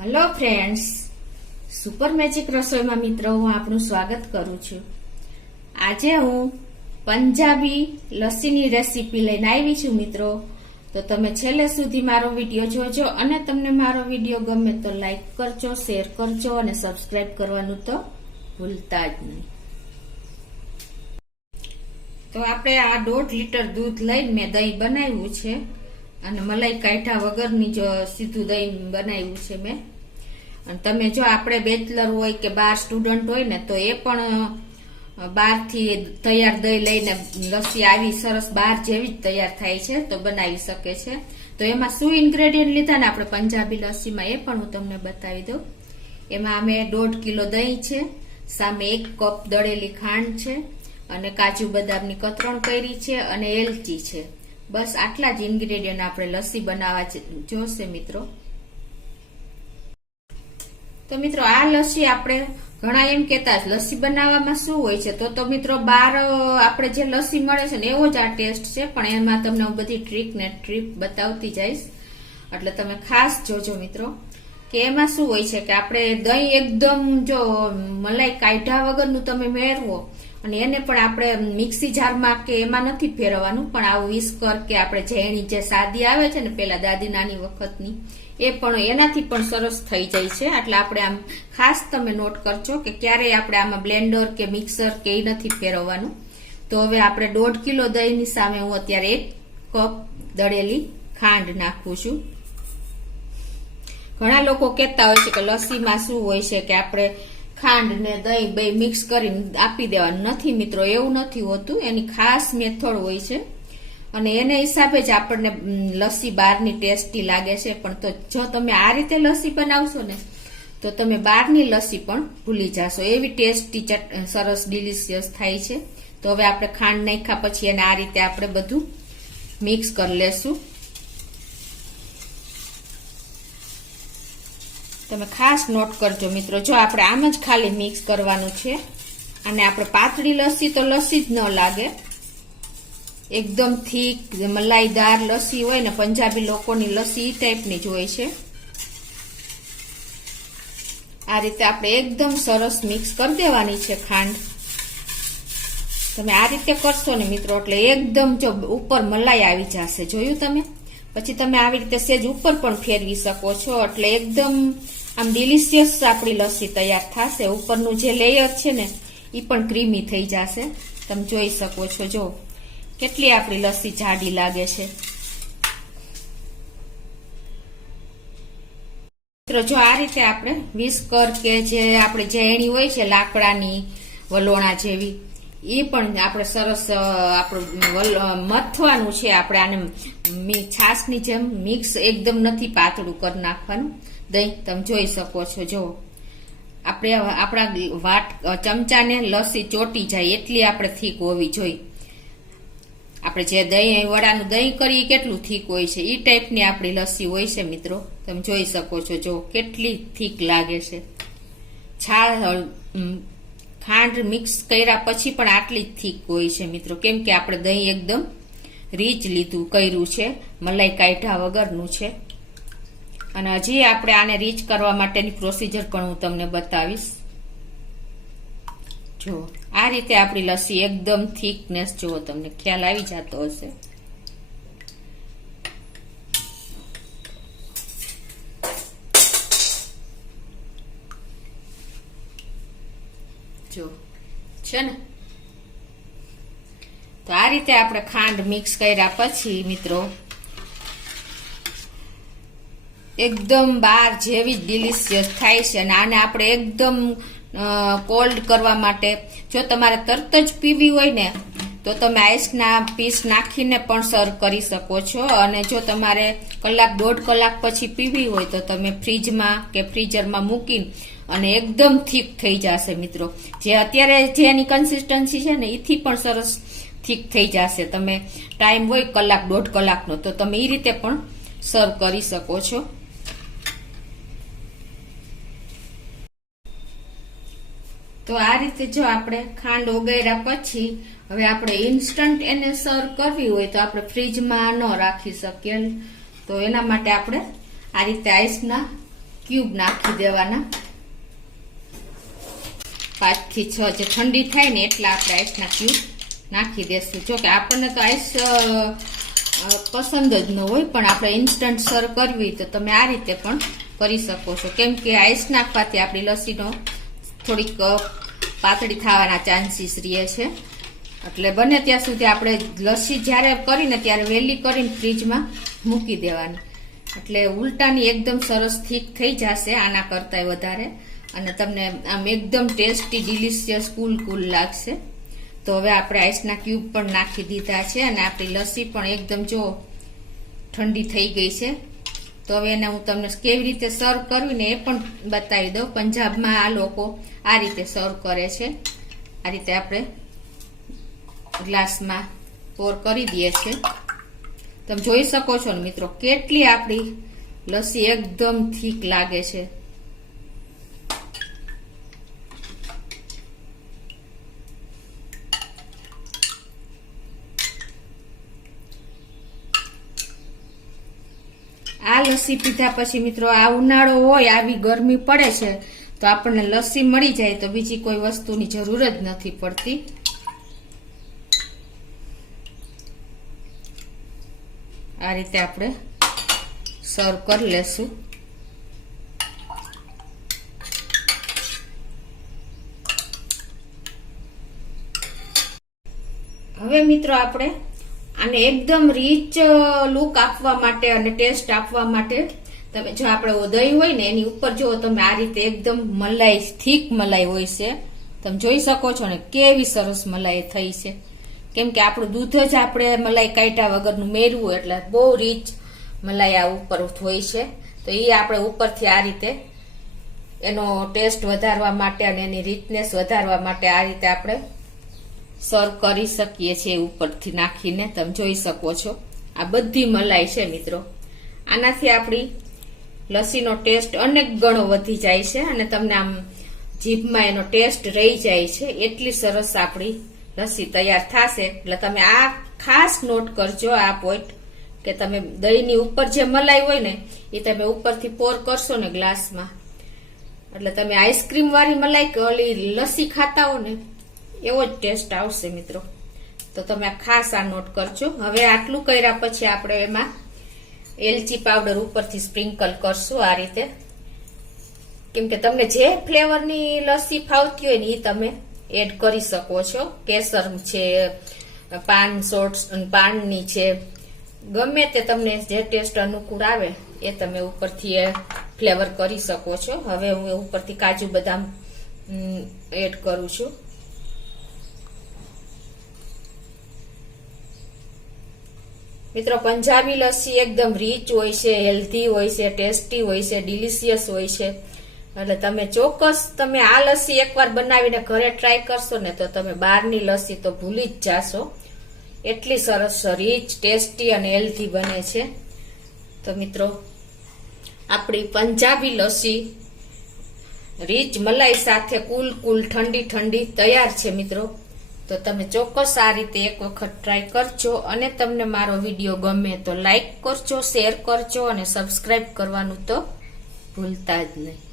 Hello friends, super magic રસોઈમાં મિત્રો હું આપનું સ્વાગત કરું છું. આજે હું પંજાબી લસ્સીની રેસીપી લઈને આવી છું મિત્રો. તો તમે છેલ્લે સુધી મારો વિડીયો જોજો અને તમને મારો વિડીયો ગમે તો લાઈક કરજો, શેર કરજો અને સબસ્ક્રાઇબ કરવાનું તો ભૂલતા જ નહીં. તો આપણે આ 1.5 લીટર દૂધ લઈને મેં દહીં બનાવ્યું છે અને મલાઈ કાઢ્યા વગરની જો સીધું દહીં બનાવ્યું છે મેં. અને તમે જો આપણે બેચલર હોય કે બાર સ્ટુડન્ટ હોય ને તો એ પણ બહારથી તૈયાર દહીં લઈને લસ્સી આવી સરસ બહાર જેવી જ તૈયાર થાય છે તો બનાવી શકે છે. તો એમાં શું ઇન્ગ્રેડિયન્ટ લીધા ને આપણે પંજાબી લસ્સીમાં એ પણ હું તમને બતાવી દઉં. એમાં અમે 1.5 કિલો દહીં છે, સામે 1 કપ દળેલી ખાંડ છે અને કાજુ બદામની કતરણ કરી છે અને એલચી છે. બસ આટલા જ ઇન્ગ્રેડિયન્ટ આપણે લસ્સી બનાવવા જોશે મિત્રો. તો મિત્રો આ લસ્સી આપણે ઘણા એમ કેતા લસ્સી બનાવવામાં શું હોય છે, તો મિત્રો બહાર આપણે જે લસ્સી મળે છે ને એવો જ આ ટેસ્ટ છે, પણ એમાં તમને હું બધી ટ્રીક ને ટ્રીપ બતાવતી જઈશ એટલે તમે ખાસ જોજો મિત્રો. કે એમાં શું હોય છે કે આપણે દહીં એકદમ જો મલાઈ કાઢ્યા વગરનું તમે મેળવો અને એને પણ આપણે મિક્સી જારમાં કે એમાં નથી ફેરવવાનું, પણ આવું વિસ્કર કે આપણે ઝેણી જે સાદી આવે છે ને પેલા દાદી નાની વખતની એ પણ એનાથી પણ સરસ થઈ જાય છે. એટલે આપણે આમ ખાસ તમે નોટ કરજો કે ક્યારેય આપણે આમાં બ્લેન્ડર કે મિક્સર કે એ નથી ફેરવવાનું. તો હવે આપણે 1.5 કિલો દહીંની સામે હું અત્યારે 1 કપ દળેલી ખાંડ નાખું છું. ઘણા લોકો કહેતા હોય છે કે લસ્સીમાં શું હોય છે કે આપણે ખાંડ ને દહીં બે મિક્સ કરીને આપી દેવાનું. નથી મિત્રો, એવું નથી હોતું. એની ખાસ મેથડ હોય છે અને એને હિસાબે જ આપણને લસ્સી બહારની ટેસ્ટી લાગે છે. પણ તો જો તમે આ રીતે લસ્સી બનાવશો ને તો તમે બહારની લસ્સી પણ ભૂલી જશો, એવી ટેસ્ટી સરસ ડિલિશિયસ થાય છે. તો હવે આપણે ખાંડ નાખ્યા પછી એને આ રીતે આપણે બધું મિક્સ કરી લેશું. તમે ખાસ નોટ કરજો મિત્રો, જો આપણે આમ જ ખાલી મિક્સ કરવાનું છે અને આપણે પાતળી લસ્સી તો લસ્સી જ ન લાગે, એકદમ થીક મલાઈદાર લસ્સી હોય ને પંજાબી લોકોની લસ્સી એ ટાઈપની જ હોય છે. આ રીતે આપણે એકદમ સરસ મિક્સ કરી દેવાની છે ખાંડ. તમે આ રીતે કરશો ને મિત્રો એટલે એકદમ જો ઉપર મલાઈ આવી જશે, જોયું તમે. પછી તમે આવી રીતે સેજ ઉપર પણ ફેરવી શકો છો એટલે એકદમ આમ ડિલિશિયસ આપણી લસ્સી તૈયાર થશે. ઉપરનું જે લેયર છે ને એ પણ ક્રીમી થઈ જશે. તમે જોઈ શકો છો જો કેટલી આપણી લસ્સી જાડી લાગે છે. મિત્રો જો આ રીતે આપણે વિસ્કર કે જે આપણે ઝેણી હોય છે લાકડાની વલોણા જેવી એ પણ આપણે સરસ આપણું મથવાનું છે. આપણે આને છાશની જેમ મિક્સ એકદમ નથી પાતળું કરી નાખવાનું દહીં. તમે જોઈ શકો છો જો આપણે આપણા ચમચાને લસ્સી ચોટી જાય એટલી આપણે થીક હોવી જોઈએ. આપણે જે દહીં વડાનું દહીં કરીએ કેટલું થીક હોય છે એ ટાઈપની આપણી લસ્સી હોય છે મિત્રો. તમે જોઈ શકો છો જો કેટલી થીક લાગે છે. ખાંડ મિક્સ કર્યા પછી પણ આટલી જ થીક હોય છે મિત્રો, કેમ કે આપણે દહીં એકદમ રીચ કર્યું છે, મલાઈ કાઢ્યા વગરનું છે. અને હજી આપણે આને રીચ કરવા માટેની પ્રોસીજર પણ હું તમને બતાવીશ. જો આ રીતે આપણી લસ્સી એકદમ થીકનેસ જો તમને ખ્યાલ આવી જતો હશે. જો છે ને. તો આ રીતે આપણે ખાંડ મિક્સ કર્યા પછી મિત્રો એકદમ બહાર જેવી જ ડિલિશિયસ થાય છે. અને આને આપણે એકદમ કોલ્ડ કરવા માટે જો તમારે તરત જ પીવી હોય ને તો તમે આઈસના પીસ નાખીને પણ સર્વ કરી શકો છો. અને જો તમારે કલાક 1.5 કલાક પછી પીવી હોય તો તમે ફ્રીજમાં કે ફ્રીઝરમાં મૂકીને અને એકદમ થીક થઈ જશે મિત્રો. જે અત્યારે જેની કન્સિસ્ટન્સી છે ને એથી પણ સરસ થીક થઈ જશે. તમે ટાઈમ હોય કલાક 1.5 કલાકનો તો તમે એ રીતે પણ સર્વ કરી શકો છો. તો આ રીતે જો આપણે ખાંડ ઓગાળ્યા પછી હવે આપણે ઇન્સ્ટન્ટ એને સર્વ કરવી હોય તો આપણે ફ્રીજમાં ન રાખી શકીએ. તો એના માટે આપણે આ રીતે આઈસના ક્યુબ નાખી દેવાના. 5 થી 6 જે ઠંડી થાય ને એટલા આપણે આઈસના ક્યુબ નાખી દેશું. જો કે આપણને તો આઈસ પસંદ જ ન હોય, પણ આપણે ઇન્સ્ટન્ટ સર્વ કરવી તો તમે આ રીતે પણ કરી શકો છો. કેમ કે આઈસ નાખવાથી આપણી લસ્સીનો થોડીક પાતળી થવાના ચાન્સીસ રહે છે. એટલે બને ત્યાં સુધી આપણે લસ્સી જ્યારે કરીને ત્યારે વહેલી કરીને ફ્રીજમાં મૂકી દેવાની. એટલે ઉલટાની એકદમ સરસ થીક થઈ જશે આના કરતાં વધારે, અને તમને આમ એકદમ ટેસ્ટી ડિલિશિયસ કુલ લાગશે. તો હવે આપણે આઈસના ક્યુબ પણ નાખી દીધા છે અને આપણી લસ્સી પણ એકદમ જો ઠંડી થઈ ગઈ છે. તો હવે એને હું તમને કેવી રીતે સર્વ કરવી ને એ પણ બતાવી દઉં. પંજાબમાં આ લોકો આ રીતે સર્વ કરે છે. આ રીતે આપણે ગ્લાસમાં પોર કરી દઈએ છે. તમે જોઈ શકો છો ને મિત્રો કેટલી આપણી લસ્સી એકદમ થીક લાગે છે. આ લસ્સી પીધા પછી મિત્રો આ ઉનાળો હોય, આવી ગરમી પડે છે, તો આપણને લસ્સી મળી જાય તો બીજી કોઈ વસ્તુની જરૂર જ નથી પડતી. આ રીતે આપણે સર્વ કરી લેશું. હવે મિત્રો આપણે આને એકદમ રીચ લુક આપવા માટે અને ટેસ્ટ આપવા માટે તમે જો આપણે દહીં હોય ને એની ઉપર જો તમે આ રીતે એકદમ મલાઈ થીક મલાઈ હોય છે. તમે જોઈ શકો છો ને કેવી સરસ મલાઈ થઈ છે. કેમ કે આપણું દૂધ જ આપણે મલાઈ કાઢ્યા વગરનું મેળવું એટલે બહુ રીચ મલાઈ આ ઉપર હોય છે. તો એ આપણે ઉપરથી આ રીતે એનો ટેસ્ટ વધારવા માટે અને એની રીચનેસ વધારવા માટે આ રીતે આપણે સર્વ કરી શકીએ છીએ ઉપરથી નાખીને. તમે જોઈ શકો છો આ બધી મલાઈ છે મિત્રો. આનાથી આપણી લસ્સીનો ટેસ્ટ અનેક ગણો વધી જાય છે અને તમને આમ જીભમાં એનો ટેસ્ટ રહી જાય છે. એટલી સરસ આપણી લસ્સી તૈયાર થશે. એટલે તમે આ ખાસ નોટ કરજો આ પોઈન્ટ કે તમે દહીંની ઉપર જે મલાઈ હોય ને એ તમે ઉપરથી પોર કરશો ને ગ્લાસમાં, એટલે તમે આઈસ્ક્રીમ વાળી મલાઈ કે ઓલી લસ્સી ખાતા હો ને એવો જ ટેસ્ટ આવશે મિત્રો. તો તમે ખાસ આ નોટ કરજો. હવે આટલું કર્યા પછી આપણે એમાં એલચી પાવડર ઉપરથી સ્પ્રિંકલ કરશું આ રીતે. કેમ કે તમને જે ફ્લેવરની લસ્સી ફાવતી હોય ને એ તમે એડ કરી શકો છો. કેસર છે, પાનની છે, ગમે તે તમને જે ટેસ્ટ અનુકૂળ આવે એ તમે ઉપરથી ફ્લેવર કરી શકો છો. હવે હું ઉપરથી કાજુ બદામ એડ કરું છું. મિત્રો પંજાબી લસ્સી એકદમ રીચ હોય છે, હેલ્ધી હોય છે, ટેસ્ટી હોય છે, ડિલિશિયસ હોય છે. એટલે તમે ચોક્કસ તમે આ લસ્સી એકવાર બનાવીને ઘરે ટ્રાય કરશો ને તો તમે બહારની લસ્સી તો ભૂલી જ જાશો. એટલી સરસ રીચ, ટેસ્ટી અને હેલ્ધી બને છે. તો મિત્રો આપણી પંજાબી લસ્સી રીચ મલાઈ સાથે કુલ ઠંડી તૈયાર છે મિત્રો. તો તમે ચોક્કસ આ રીતે એક વખત ટ્રાય કરજો અને તમને મારો વિડીયો ગમે તો લાઈક કરજો, શેર કરજો અને સબસ્ક્રાઇબ કરવાનું તો ભૂલતા જ નહીં.